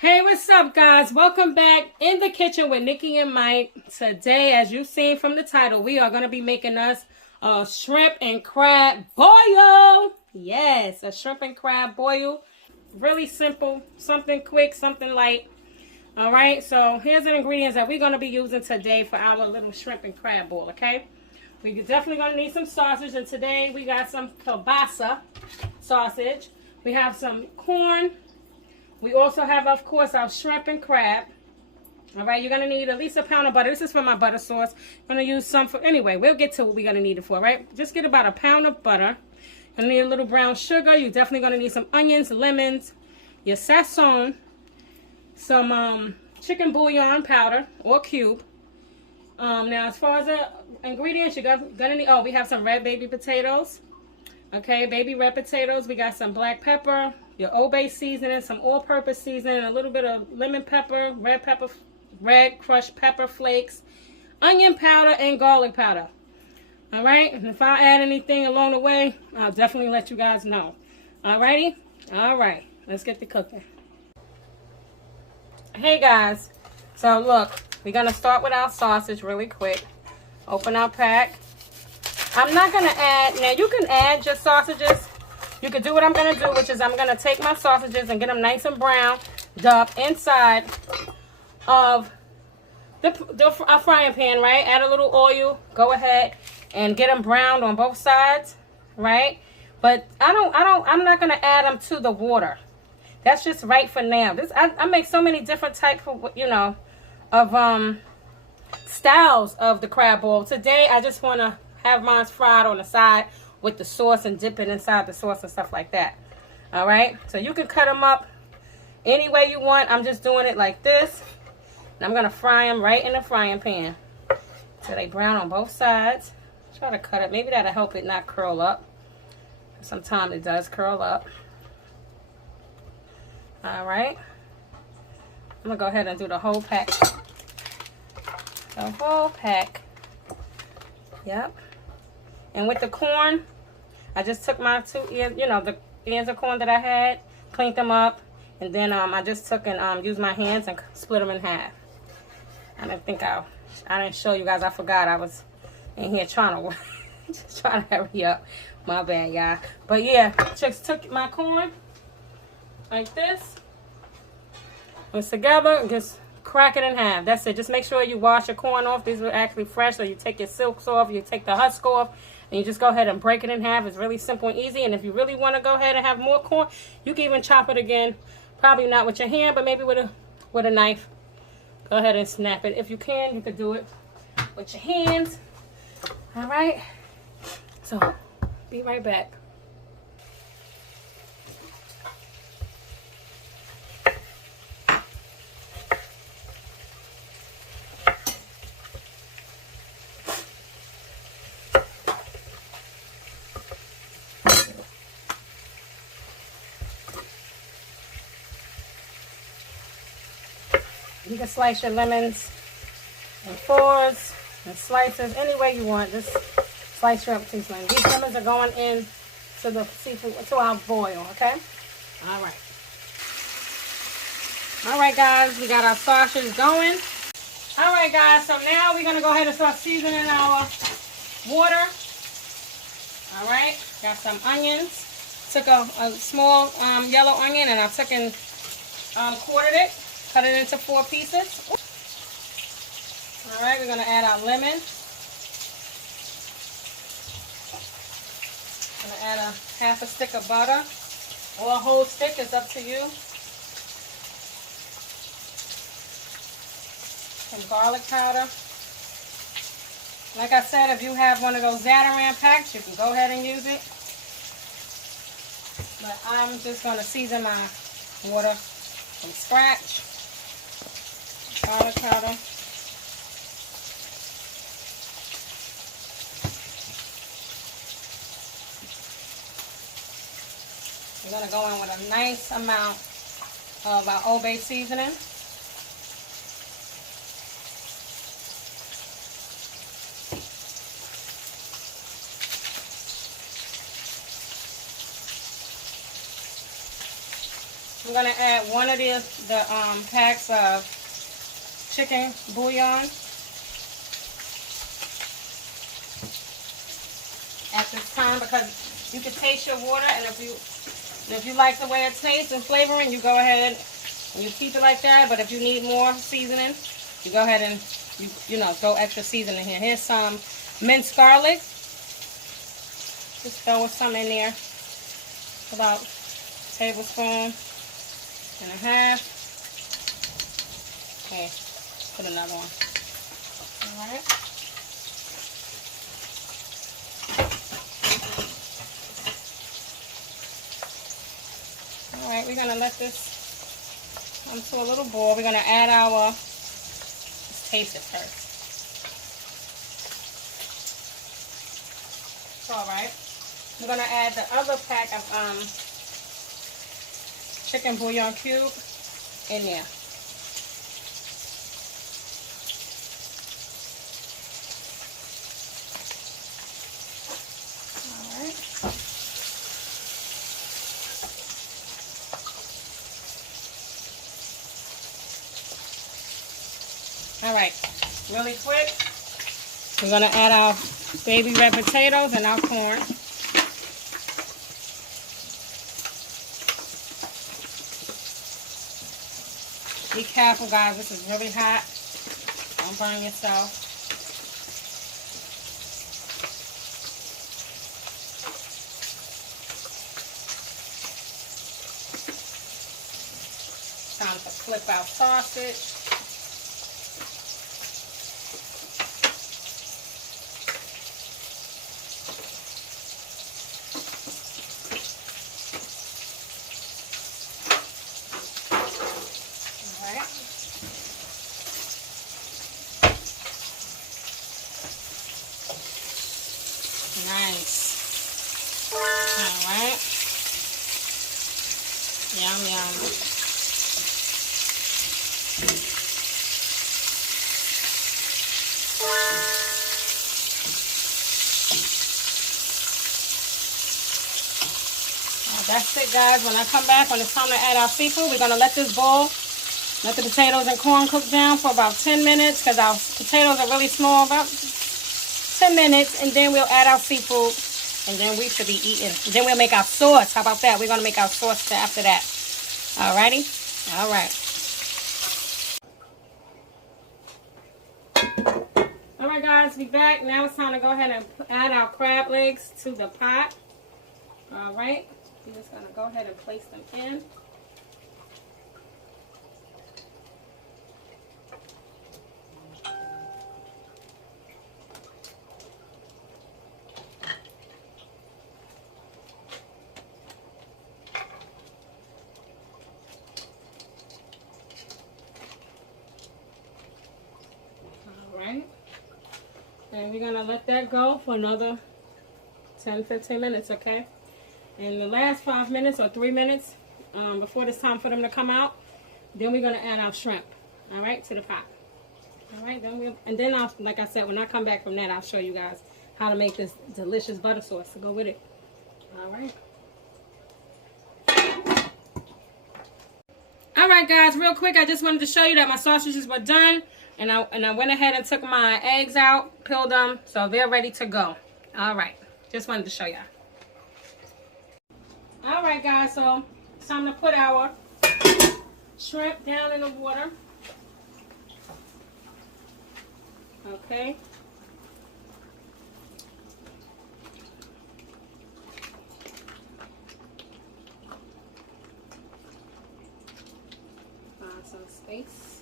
Hey, what's up, guys? Welcome back in the kitchen with Nikki and Mike. Today, as you've seen from the title, we are going to be making us a shrimp and crab boil. Yes, a shrimp and crab boil. Really simple, something quick, something light. All right, so here's the ingredients that we're going to be using today for our little shrimp and crab boil, okay? We're definitely going to need some sausage, and today we got some kielbasa sausage. We have some corn. We also have, of course, our shrimp and crab. All right, you're going to need at least a pound of butter. This is for my butter sauce. I'm going to use some for, anyway, we'll get to what we're going to need it for, right? Just get about a pound of butter. You're going to need a little brown sugar. You're definitely going to need some onions, lemons, your sazon, some chicken bouillon powder or cube. Now, as far as the ingredients, you're going to need, we have some red baby potatoes. Okay, baby red potatoes. We got some black pepper, your Old-Bay seasoning, some all-purpose seasoning, a little bit of lemon pepper, red crushed pepper flakes, onion powder, and garlic powder. All right, and if I add anything along the way, I'll definitely let you guys know. All righty? All right, let's get to cooking. Hey, guys. So, look, we're going to start with our sausage really quick. Open our pack. I'm not going to add, now you can add your sausages. You can do what I'm going to do, which is I'm going to take my sausages and get them nice and browned up inside of a frying pan, right? Add a little oil. Go ahead and get them browned on both sides, right? But I'm not going to add them to the water. That's just right for now. I make so many different types of, of styles of the crab boil. Today, I just want to have mine fried on the side with the sauce and dip it inside the sauce and stuff like that. All right, so you can cut them up any way you want. I'm just doing it like this, and I'm gonna fry them right in the frying pan so they brown on both sides. Try to cut it, maybe that'll help it not curl up. Sometimes it does curl up. All right, I'm gonna go ahead and do the whole pack. The whole pack. Yep. And with the corn, I just took my two ears, the ears of corn that I had, cleaned them up, and then I just took and used my hands and split them in half. I didn't show you guys. I forgot I was in here trying to just trying to hurry up. My bad, y'all. But yeah, just took my corn like this, mix together, and just crack it in half. That's it. Just make sure you wash your corn off. These are actually fresh, so you take your silks off, you take the husk off, and you just go ahead and break it in half. It's really simple and easy. And if you really want to go ahead and have more corn, you can even chop it again. Probably not with your hand, but maybe with a knife. Go ahead and snap it. If you can, you could do it with your hands. All right. So, be right back. You can slice your lemons in fours and slices any way you want. Just slice your up these lemons. These lemons are going in to the seafood, to our boil, okay? All right. All right, guys, we got our sausage going. All right, guys, so now we're going to go ahead and start seasoning our water. All right, got some onions. Took a small yellow onion, and I took and quartered it. Cut it into 4 pieces. All right, we're going to add our lemon. I'm going to add a half a stick of butter, or a whole stick, is up to you. Some garlic powder. Like I said, if you have one of those Zatarain packs, you can go ahead and use it. But I'm just going to season my water from scratch. Garlic powder. We're going to go in with a nice amount of our Old-Bay seasoning. I'm gonna add one of the packs of chicken bouillon at this time, because you can taste your water, and if you like the way it tastes and flavoring, you go ahead and you keep it like that. But if you need more seasoning, you go ahead and you know, throw extra seasoning here. Here's some minced garlic. Just throw some in there, about a tablespoon and a half. Okay, put another one. All right. All right, we're gonna let this come to a little boil. We're gonna add our, let's taste it first. All right. We're gonna add the other pack of chicken bouillon cube in there. All right. All right. Really quick, we're gonna add our baby red potatoes and our corn. Be careful, guys. This is really hot. Don't burn yourself. Time to flip our sausage. Nice. All right. Yum, yum. Well, that's it, guys. When I come back, when it's time to add our seafood, we're going to let this boil. Let the potatoes and corn cook down for about 10 minutes, because our potatoes are really small, about 10 minutes, and then we'll add our seafood, and then we should be eating. And then we'll make our sauce. How about that? We're going to make our sauce after that. Alrighty? Alright. Alright, guys, we back. Now it's time to go ahead and add our crab legs to the pot. Alright. We're just going to go ahead and place them in. And we're going to let that go for another 10-15 minutes, okay? In the last 5 minutes or 3 minutes, before it's time for them to come out, then we're going to add our shrimp, all right, to the pot. All right, then I'll, like I said, when I come back from that, I'll show you guys how to make this delicious butter sauce to go with it. All right. All right, guys, real quick, I just wanted to show you that my sausages were done. And I went ahead and took my eggs out, peeled them, so they're ready to go. All right, just wanted to show y'all. All right, guys, so it's time to put our shrimp down in the water. Okay. Find some space.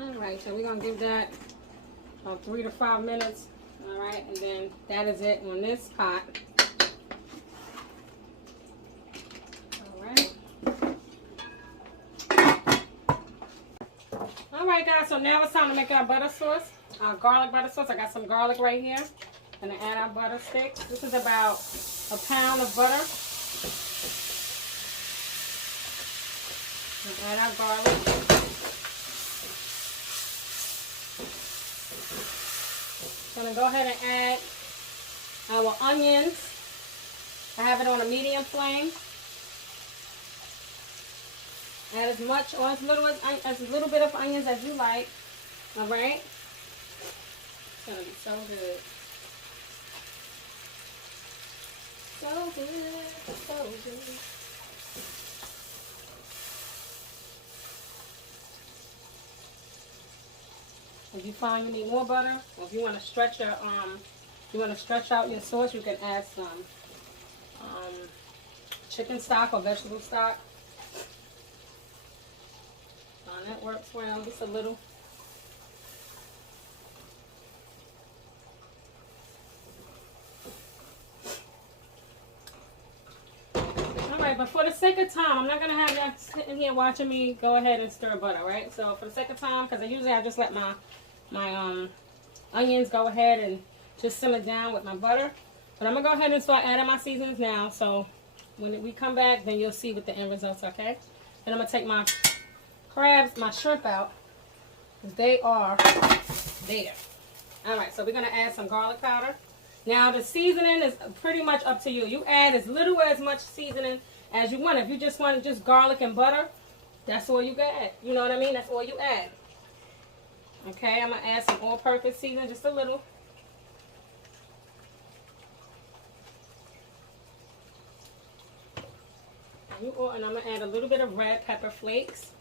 Alright, so we're going to give that 3 to 5 minutes. Alright, and then that is it on this pot. Alright. Alright, guys, so now it's time to make our butter sauce. Our garlic butter sauce. I got some garlic right here. I'm going to add our butter sticks. This is about a pound of butter. Add our garlic. Gonna go ahead and add our onions. I have it on a medium flame. Add as much or as little bit of onions as you like. All right. It's gonna be so good. So good, so good. If you find you need more butter, or if you want to stretch your out your sauce, you can add some chicken stock or vegetable stock. That works well, just a little. Alright, but for the sake of time, I'm not going to have y'all sitting here watching me go ahead and stir butter, right? So for the sake of time, because usually I just let my onions go ahead and just simmer down with my butter. But I'm going to go ahead and start adding my seasonings now. So when we come back, then you'll see what the end results are, okay? Then I'm going to take my crabs, my shrimp out. They are there. Alright, so we're going to add some garlic powder. Now the seasoning is pretty much up to you. You add as little or as much seasoning as you want. If you just want just garlic and butter, that's all you add. You know what I mean? That's all you add. Okay, I'm going to add some all-purpose seasoning, just a little. And I'm going to add a little bit of red pepper flakes.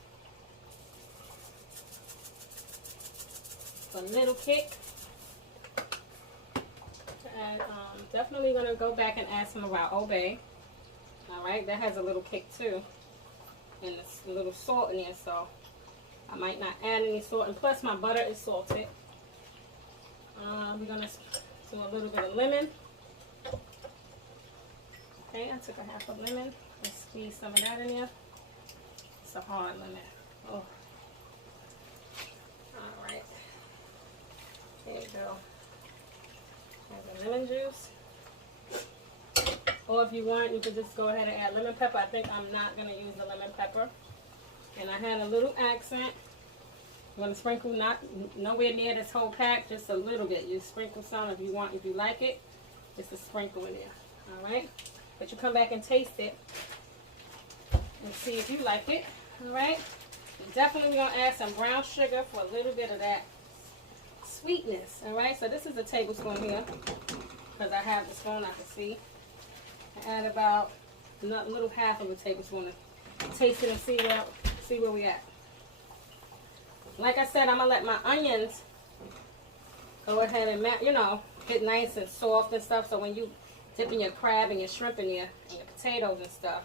A little kick. And definitely going to go back and add some of our Old Bay. Alright, that has a little kick too. And a little salt in there, so I might not add any salt. And plus my butter is salted. We're going to do a little bit of lemon. Okay, I took a half a lemon. Let's squeeze some of that in there. It's a hard lemon. Oh. Alright. There you go. There's the lemon juice. Or if you want, you could just go ahead and add lemon pepper. I think I'm not going to use the lemon pepper. And I had a little accent. I'm going to sprinkle, nowhere near this whole pack, just a little bit. You sprinkle some if you want, if you like it. Just a sprinkle in there. Alright? But you come back and taste it and see if you like it. Alright? Definitely going to add some brown sugar for a little bit of that sweetness. Alright? So this is a tablespoon here. Because I have the spoon, I can see. I add about a little half of a tablespoon to taste it and see where we at. Like I said, I'm going to let my onions go ahead and, get nice and soft and stuff. So when you dip in your crab and your shrimp in there and your potatoes and stuff,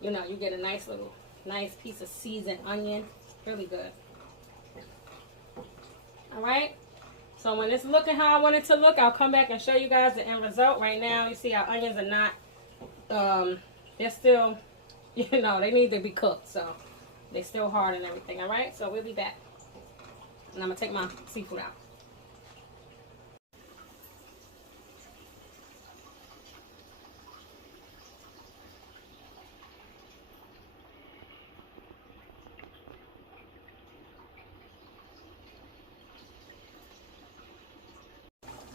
you get a nice piece of seasoned onion. Really good. Alright? So when it's looking how I want it to look, I'll come back and show you guys the end result. Right now, you see our onions are not, they're still, they need to be cooked. So they're still hard and everything. Alright? So we'll be back. And I'm going to take my seafood out.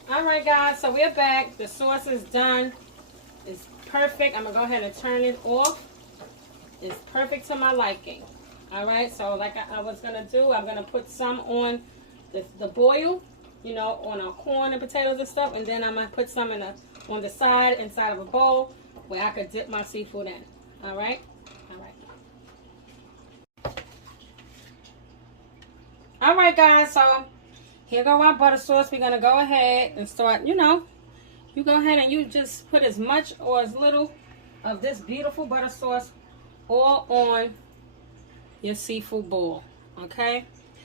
Alright guys, so we're back. The sauce is done. It's perfect. I'm going to go ahead and turn it off. It's perfect to my liking. Alright, so like I was going to do, I'm going to put some on the boil, on our corn and potatoes and stuff. And then I'm going to put some on the side, inside of a bowl, where I could dip my seafood in. Alright? Alright. Alright guys, so here go our butter sauce. We're going to go ahead and start, you go ahead and you just put as much or as little of this beautiful butter sauce all on your seafood bowl, okay?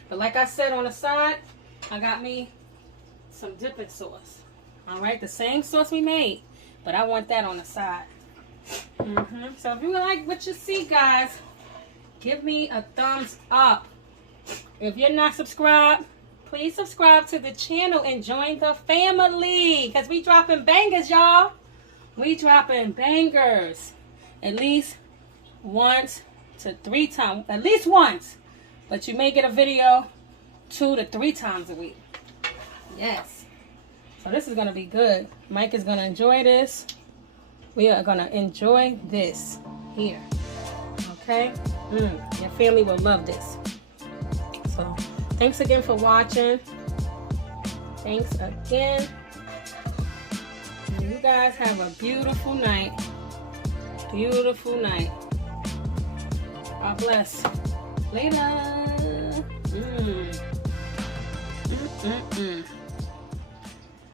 But like I said on the side, I got me some dipping sauce, all right? The same sauce we made, but I want that on the side. So if you like what you see, guys, give me a thumbs up. If you're not subscribed, please subscribe to the channel and join the family. Because we dropping bangers, y'all. We dropping bangers. At least once, to 3 times, at least once. But you may get a video 2 to 3 times a week. Yes. So this is going to be good. Mike is going to enjoy this. We are going to enjoy this here. Okay? Your family will love this. So, thanks again for watching. Thanks again. And you guys have a beautiful night. Beautiful night. God bless. Later.